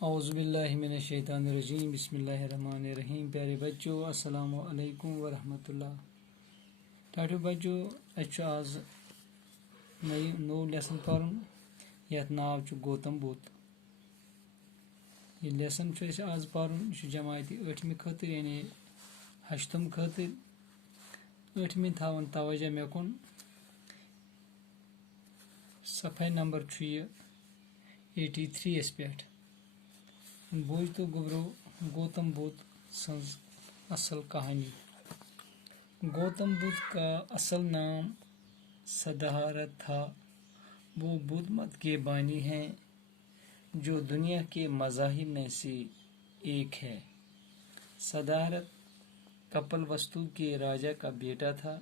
اعوذ باللہ من الشیطان الرجیم بسم اللہ الرحمن الرحیم. پیارے بچوں السلام علیکم ورحمۃ اللہ. ٹاٹو بچوں اچھا آز نو لیسن پرن یتھ ناو چھ گوتم بدھ. یہ لیسن چھ آز پرن یہ جماعت 8 خاطر یعنی 8 خاطر 8 تھاون توجہ مے کن. صفحہ نمبر چھ یہ 83 اس پہ. بوجھ تو گبرو گوتم بدھ سنز اصل کہانی. گوتم بدھ کا اصل نام سدھارتھ تھا. وہ بدھ مت کے بانی ہیں جو دنیا کے مذاہب میں سے ایک ہے. سدھارتھ کپل وستو کے راجا کا بیٹا تھا.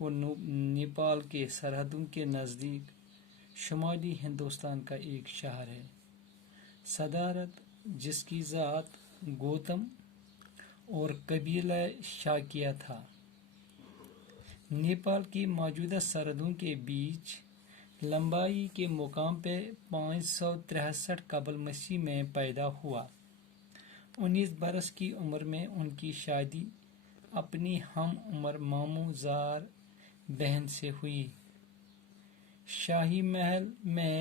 وہ نیپال کے سرحدوں کے نزدیک شمالی ہندوستان کا ایک شہر ہے. سدھارتھ جس کی ذات گوتم اور قبیلہ شاکیہ تھا، نیپال کی موجودہ سرحدوں کے بیچ لمبائی کے مقام پہ 563 قبل مسیح میں پیدا ہوا. 19 برس کی عمر میں ان کی شادی اپنی ہم عمر ماموں زار بہن سے ہوئی. شاہی محل میں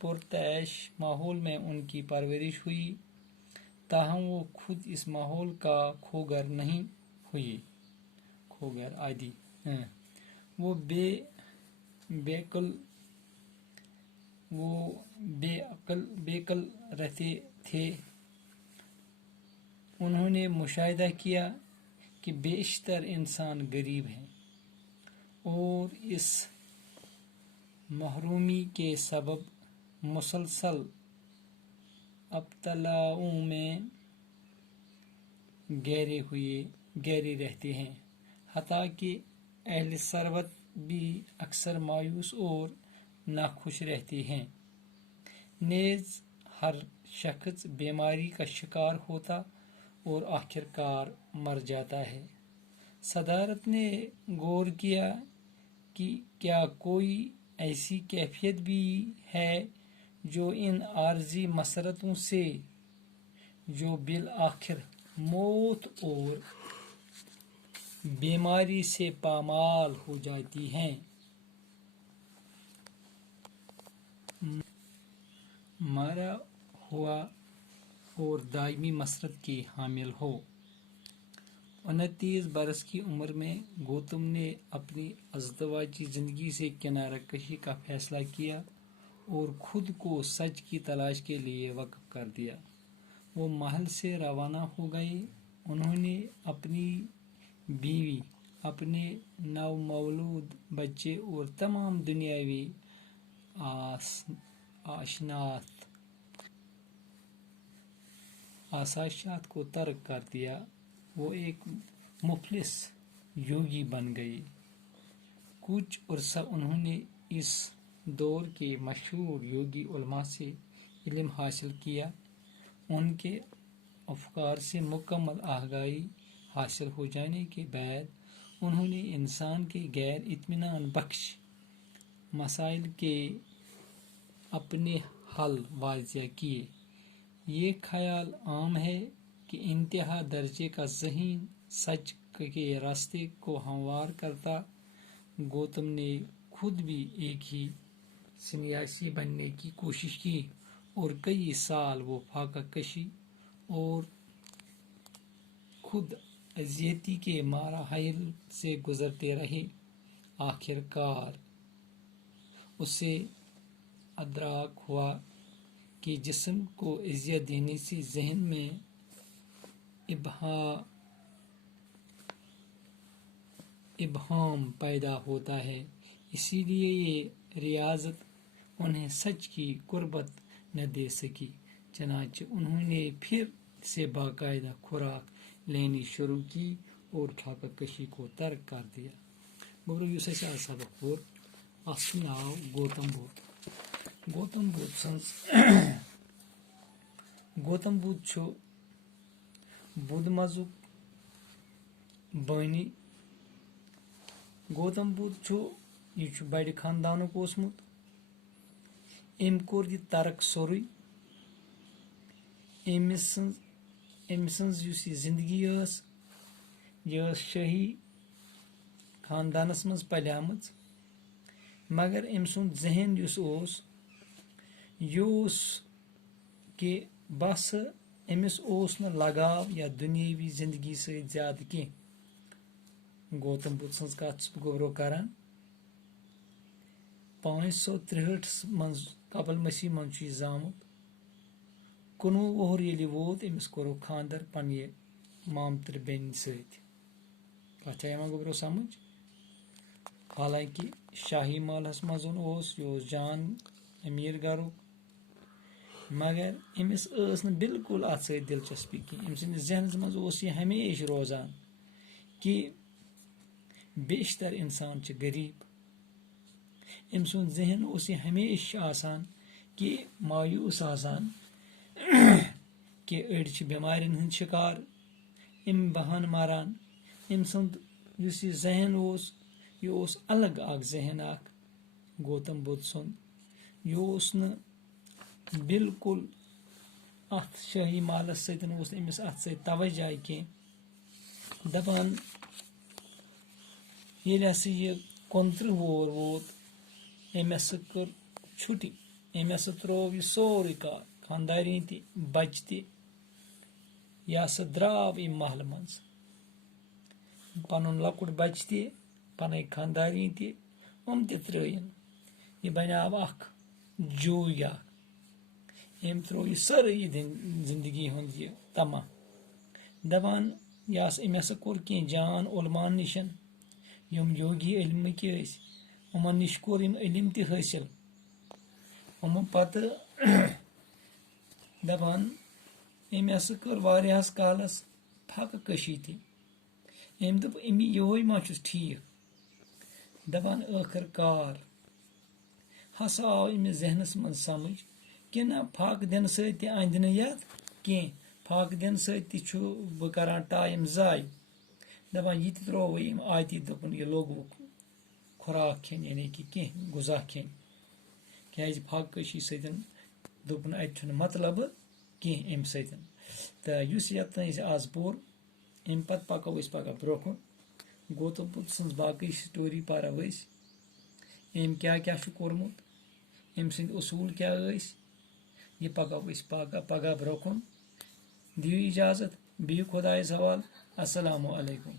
پرتعیش ماحول میں ان کی پرورش ہوئی، تاہم وہ خود اس ماحول کا کھوگر نہیں ہوئی. کھوگر عادی وہ بے عقل رہتے تھے. انہوں نے مشاہدہ کیا کہ بیشتر انسان غریب ہیں اور اس محرومی کے سبب مسلسل ابتلاؤں میں گہرے رہتے ہیں، حتیٰ کہ اہل ثروت بھی اکثر مایوس اور ناخوش رہتے ہیں. نیز ہر شخص بیماری کا شکار ہوتا اور آخر کار مر جاتا ہے. سدھارتھ نے غور کیا کہ کیا کوئی ایسی کیفیت بھی ہے جو ان عارضی مسرتوں سے جو بالآخر موت اور بیماری سے پامال ہو جاتی ہیں مارا ہوا اور دائمی مسرت کی حامل ہو. 29 برس کی عمر میں گوتم نے اپنی ازدواجی زندگی سے کنارہ کشی کا فیصلہ کیا اور خود کو سچ کی تلاش کے لیے وقف کر دیا. وہ محل سے روانہ ہو گئے. انہوں نے اپنی بیوی، اپنے نومولود بچے اور تمام دنیاوی آسائشات کو ترک کر دیا. وہ ایک مفلس یوگی بن گئی. کچھ عرصہ انہوں نے اس دور کے مشہور یوگی علماء سے علم حاصل کیا. ان کے افکار سے مکمل آگاہی حاصل ہو جانے کے بعد انہوں نے انسان کے غیر اطمینان بخش مسائل کے اپنے حل واضح کیے. یہ خیال عام ہے کہ انتہا درجے کا ذہین سچ کے راستے کو ہموار کرتا. گوتم نے خود بھی ایک ہی سنیاسی بننے کی کوشش کی اور کئی سال وہ فاقہ کشی اور خود اذیتی کے مراحل سے گزرتے رہے. آخر کار اسے ادراک ہوا کہ جسم کو اذیت دینے سے ذہن میں ابہام پیدا ہوتا ہے. اسی لیے یہ ریاضت انہیں سچ کی قربت نہ دے سکی. چنانچہ انہوں نے پھر سے باقاعدہ خوراک لینی شروع کی اور فاقہ کشی کو ترک کر دیا. گوبرو یُس اَسہِ آز سبق پوٚر اَتھ چھُ ناو گوتم بدھ. گوتم بدھ سٕنٛز گوتم بدھ چھُ بدھ مذہبُک بٲنی. گوتم بدھ یہِ چھُ بڑِ خاندانُک اوسمُت. أمۍ کوٚر یہِ ترک سورُے. أمۍ سٕنٛز یُس یہِ زندگی ٲس یہِ ٲس شٲہی خاندانس منٛز پلیمٕژ، مگر أمۍ سُنٛد ذہن یُس اوس یہِ اوس کہِ بس أمِس اوس نہٕ لگاو یا دُنیٲوی زندگی سۭتۍ زیادٕ کینٛہہ. گوتم بدھ سٕنٛز کتھ چھُس بہٕ گوبرو کران. 563 منٛز قبل مسیح منٛز چھُ یہِ زامُت. 19 وُہُر ییٚلہِ ووت أمِس کوٚرُکھ خاندر پننہِ مامتٕرِ بیٚنہِ سۭتۍ. کتھ چھا یِوان گوبرو سمجھ؟ حالانکہِ شاہی محلس منٛز اوس یہِ اوس جان أمیٖر گرُک، مگر أمِس ٲس نہٕ بالکُل اتھ سۭتۍ دلچسپی کینٛہہ. أمۍ سٕنٛدِس ذہنس منٛز اوس یہِ ہمیشہِ روزان کہِ بیشتر انسان چھِ غریٖب. أمۍ سُنٛد ذہن اوس یہِ ہمیشہِ آسان کہِ مایوٗس آسان کہِ أڑۍ چھِ بٮ۪مارٮ۪ن ہٕنٛدۍ شِکار، اَمہِ بہانہٕ مران. أمۍ سُنٛد یُس یہِ ذہن اوس یہِ اوس الگ اکھ ذہن اکھ گوتم بدھ سُنٛد. یہِ اوس نہٕ بالکُل اتھ شٲہی محلس سۭتۍ اوس نہٕ أمِس اتھ سۭتۍ توجہ کینٛہہ. دپان ییٚلہِ ہسا یہِ 29 وُہُر ووت أمۍ ہسا کٔر چھُٹی. أمۍ ہسا تروو یہِ سورُے کار، خاندارنۍ تہِ، بچہِ تہِ. یہِ ہسا درٛاو أمۍ محلہٕ منٛز. پنُن لۄکُٹ بچہِ تہِ، پنٕنۍ خاندارنۍ تہِ، یِم تہِ ترٲیِن. یہِ بنیٛاو اکھ جوٗج اکھ. أمۍ تروو یہِ سٲرٕے زندگی ہُنٛد یہِ تماہ. دپان أمۍ ہسا کوٚر کینٛہہ جان علمان نِشن یِم یوگی علمٕکۍ ٲسۍ. یِمن نِش کوٚر أمۍ علم تہِ حٲصِل. یِمو پتہٕ دپان أمۍ ہسا کٔر واریاہس کالس فاقہٕ کٔشی تہِ. أمۍ دوٚپ یِہوے ما چھُس ٹھیٖک. دپان ٲخٕر کار ہسا آو أمِس ذہنس منٛز سمجھ کہِ نہ فاقہٕ دِنہٕ سۭتۍ تہِ اندِ نہٕ یتھ کینٛہہ. فاقہٕ دِنہٕ سۭتۍ تہِ چھُ بہٕ کران ٹایم ضایہِ. دپان یہِ تہِ تروو أمۍ آتی. دوٚپُن یہِ لوگوُکھ خوراک کھٮ۪نۍ یعنی کہِ کینٛہہ غذا کھٮ۪نۍ. کیٛازِ فاقہٕ کٔشی سۭتۍ دوٚپُن اتہِ چھُنہٕ مطلبہٕ کینٛہہ امہِ سۭتۍ. تہٕ یُس یتھ أسۍ آز پوٚر امہِ پتہٕ پکو أسۍ پگاہ برونٛہہ کُن. گوتم بدھ سٕنٛز باقٕے سٹوری پرو أسۍ. أمۍ کیٛاہ کیٛاہ چھُ کوٚرمُت، أمۍ سٕنٛدۍ اصوٗل کیٛاہ ٲسۍ، یہِ پکو أسۍ پگاہ برونٛہہ کُن. دِیِو اجازت، بِہِو خۄدایس حوالہٕ. السلام علیکم.